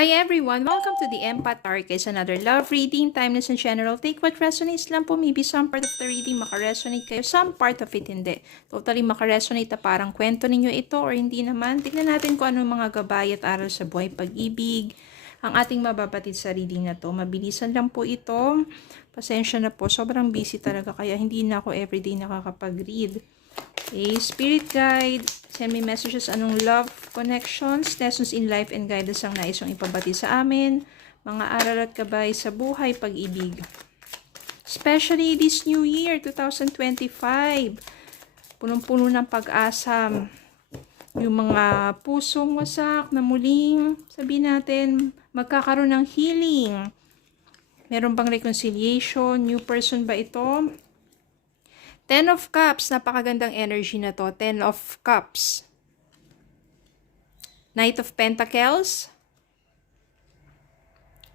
Hi everyone! Welcome to the Empath Tarot. It's another love reading, timeless and general. Take what resonates lang po. Maybe some part of the reading makaresonate kayo, some part of it hindi. Totally makaresonate na parang kwento ninyo ito or hindi naman. Tignan natin kung anong mga gabay at aral sa buhay pag-ibig ang ating mababatid sa reading na to. Mabilisan lang po ito. Pasensya na po. Sobrang busy talaga kaya hindi na ako everyday nakakapag-read. Okay, Spirit Guide, send me messages anong love, connections, lessons in life, and guidance ang nais yung ipabati sa amin, mga aral at gabay sa buhay, pag-ibig. Especially this new year, 2025. Punong-puno ng pag-asa. Yung mga pusong wasak na muling, sabihin natin, magkakaroon ng healing. Meron bang reconciliation? New person ba ito? Ten of Cups, napakagandang energy na to. Ten of Cups. Knight of Pentacles.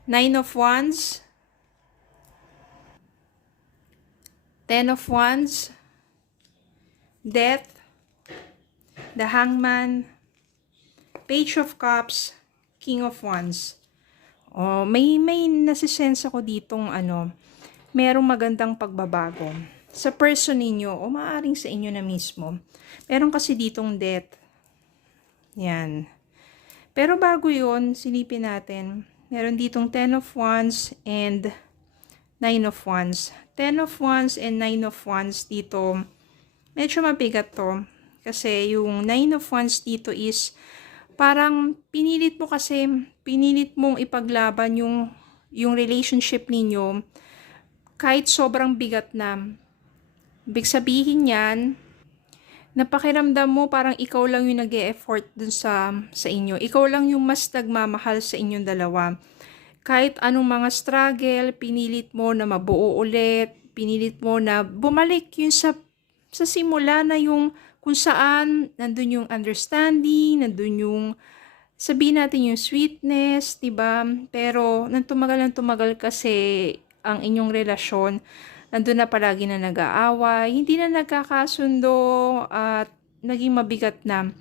Nine of Wands. Ten of Wands. Death. The Hangman. Page of Cups. King of Wands. Oh, may nasisense ako ditong merong magandang pagbabago sa person ninyo o maaaring sa inyo na mismo. Meron kasi ditong death. Yan. Pero bago yun, silipin natin. Meron ditong 10 of Wands and 9 of Wands. 10 of Wands and 9 of Wands dito, medyo mabigat to. Kasi yung 9 of Wands dito is parang pinilit mong ipaglaban yung relationship ninyo kahit sobrang bigat na. Ibig sabihin yan, napakiramdam mo parang ikaw lang yung nag-e-effort dun sa inyo. Ikaw lang yung mas nagmamahal sa inyong dalawa. Kahit anong mga struggle, pinilit mo na mabuo ulit, pinilit mo na bumalik yun sa simula na yung kung saan nandun yung understanding, nandun yung sabihin natin yung sweetness, diba? Pero nang tumagal kasi ang inyong relasyon, nandun na palagi na nag-aaway, hindi na nagkakasundo at naging mabigat na.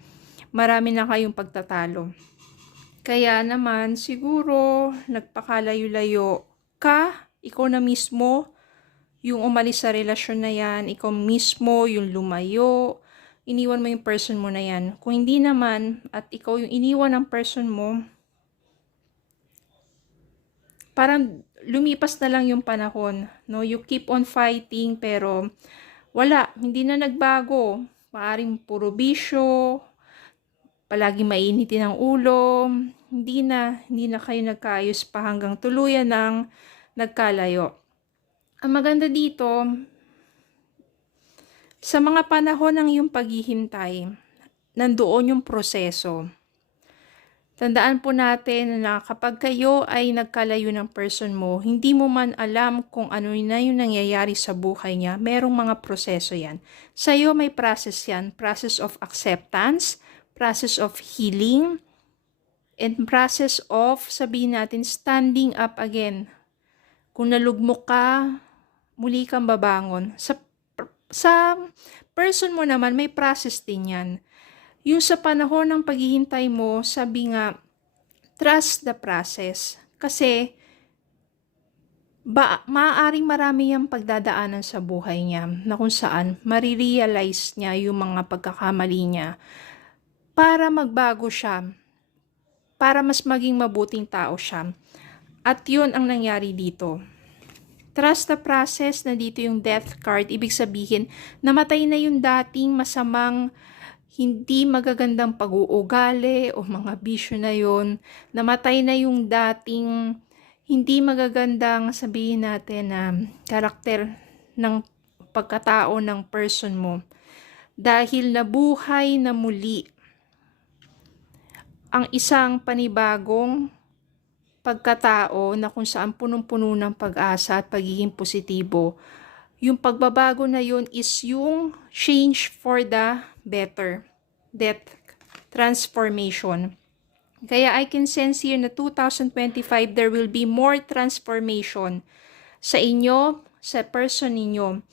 Marami na kayong pagtatalo. Kaya naman siguro nagpakalayo-layo ka, ikaw na mismo yung umalis sa relasyon na yan, ikaw mismo yung lumayo, iniwan mo yung person mo na yan. Kung hindi naman at ikaw yung iniwan ng person mo, parang lumipas na lang yung panahon, no? You keep on fighting pero wala, hindi na nagbago. Maaring puro bisyo, palagi mainitin ang ulo, hindi na kayo nagkaayos pa hanggang tuluyan ng nagkalayo. Ang maganda dito, sa mga panahon ng iyong paghihintay, nandoon yung proseso. Tandaan po natin na kapag kayo ay nagkalayo ng person mo, hindi mo man alam kung ano na yung nangyayari sa buhay niya, merong mga proseso yan. Sa'yo may process yan, process of acceptance, process of healing, and process of, sabihin natin, standing up again. Kung nalugmok ka, muli kang babangon. Sa person mo naman, may process din yan. Yung sa panahon ng paghihintay mo, sabi nga, trust the process. Kasi, maaaring marami yung pagdadaanan sa buhay niya na kung saan marirealize niya yung mga pagkakamali niya para magbago siya, para mas maging mabuting tao siya. At yun ang nangyari dito. Trust the process, na dito yung death card, ibig sabihin, namatay na yung dating masamang hindi magagandang pag-uugali o mga bisyo na yon. Namatay na yung dating hindi magagandang, sabihin natin na karakter ng pagkatao ng person mo. Dahil nabuhay na muli ang isang panibagong pagkatao na kung saan punong-puno ng pag-asa at pagiging positibo. Yung pagbabago na yun is yung change for the better. That transformation. Kaya I can sense here na 2025, there will be more transformation sa inyo, sa person ninyo.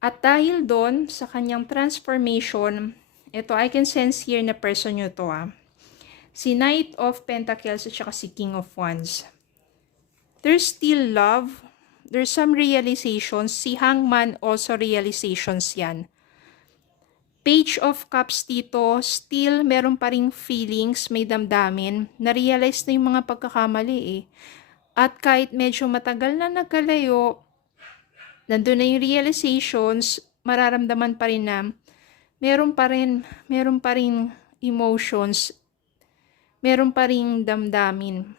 At dahil doon, sa kanyang transformation, ito I can sense here na person nyo to. Si Knight of Pentacles at saka si King of Wands. There's still love. There's some realizations. Si Hangman also realizations yan. Page of Cups dito, still meron pa ring feelings, may damdamin. Na-realize na yung mga pagkakamali eh. At kahit medyo matagal na nagkalayo, nandun na yung realizations, mararamdaman pa rin na meron pa rin emotions, meron pa rin damdamin.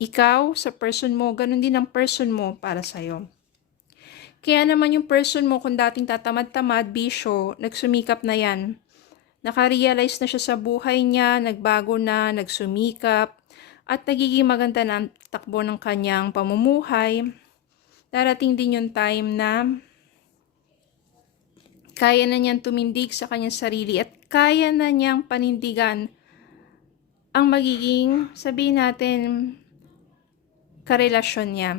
Ikaw, sa person mo, ganun din ang person mo para sa'yo. Kaya naman yung person mo, kung dating tatamad-tamad, bisyo, nagsumikap na yan. Nakarealize na siya sa buhay niya, nagbago na, nagsumikap, at nagiging maganda na ang takbo ng kanyang pamumuhay. Darating din yung time na kaya na niyang tumindig sa kanyang sarili at kaya na niyang panindigan ang magiging, sabihin natin, karelasyon niya.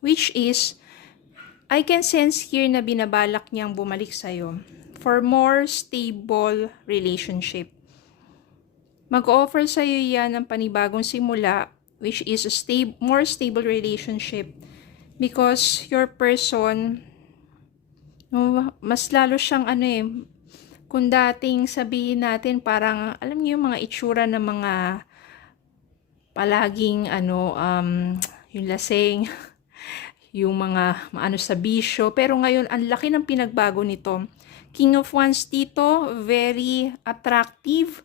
Which is, I can sense here na binabalak niyang bumalik sa'yo for more stable relationship. Mag-offer sa'yo yan ng panibagong simula, which is a more stable relationship, because your person, mas lalo siyang kung dating sabihin natin parang, alam niyo yung mga itsura ng mga palaging yung lasing, yung mga sa bisyo. Pero ngayon, ang laki ng pinagbago nito. King of Wands dito, very attractive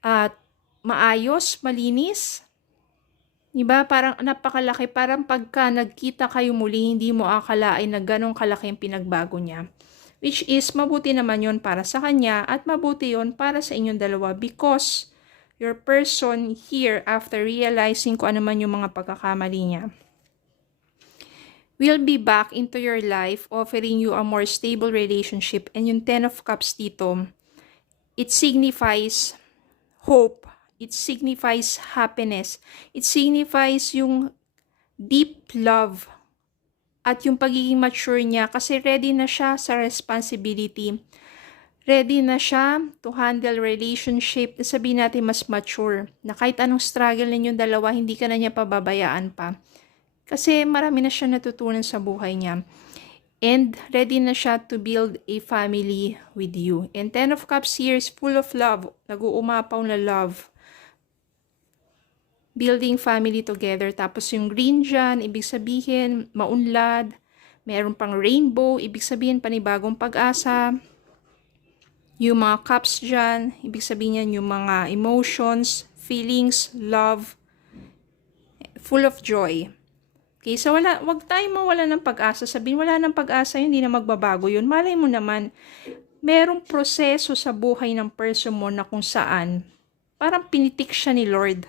at maayos, malinis. Diba? Parang napakalaki. Parang pagka nagkita kayo muli, hindi mo akalain na ganong kalaki ang pinagbago niya. Which is, mabuti naman yon para sa kanya at mabuti yon para sa inyong dalawa because your person here, after realizing kung ano man yung mga pagkakamali niya, will be back into your life, offering you a more stable relationship. And yung 10 of Cups dito, it signifies hope. It signifies happiness. It signifies yung deep love at yung pagiging mature niya kasi ready na siya sa responsibility. Ready na siya to handle relationship na sabihin natin mas mature. Na kahit anong struggle ninyong dalawa, hindi ka na niya pababayaan pa. Kasi marami na siya natutunan sa buhay niya. And ready na siya to build a family with you. And 10 of Cups here is full of love. Nag-uumapaw na love. Building family together. Tapos yung green dyan, ibig sabihin, maunlad. Meron pang rainbow, ibig sabihin panibagong pag-asa. Yung mga cups dyan, ibig sabihin yan yung mga emotions, feelings, love. Full of joy. Okay, so wag tayong mawala ng pag-asa. Sabihin, wala ng pag-asa, hindi na magbabago yun. Malay mo naman, merong proseso sa buhay ng person mo na kung saan, parang pinitik siya ni Lord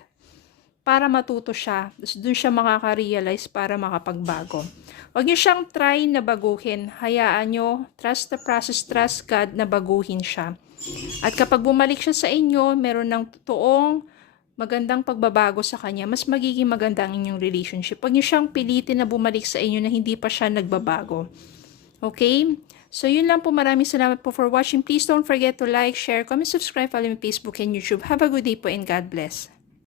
para matuto siya. Doon siya makaka-realize para makapagbago. Huwag niyo siyang try na baguhin. Hayaan niyo, trust the process, trust God na baguhin siya. At kapag bumalik siya sa inyo, meron ng totoong magandang pagbabago sa kanya, mas magiging maganda ang inyong relationship. Huwag niyo siyang pilitin na bumalik sa inyo na hindi pa siya nagbabago. Okay? So, yun lang po. Maraming salamat po for watching. Please don't forget to like, share, comment, subscribe, follow me Facebook and YouTube. Have a good day po and God bless.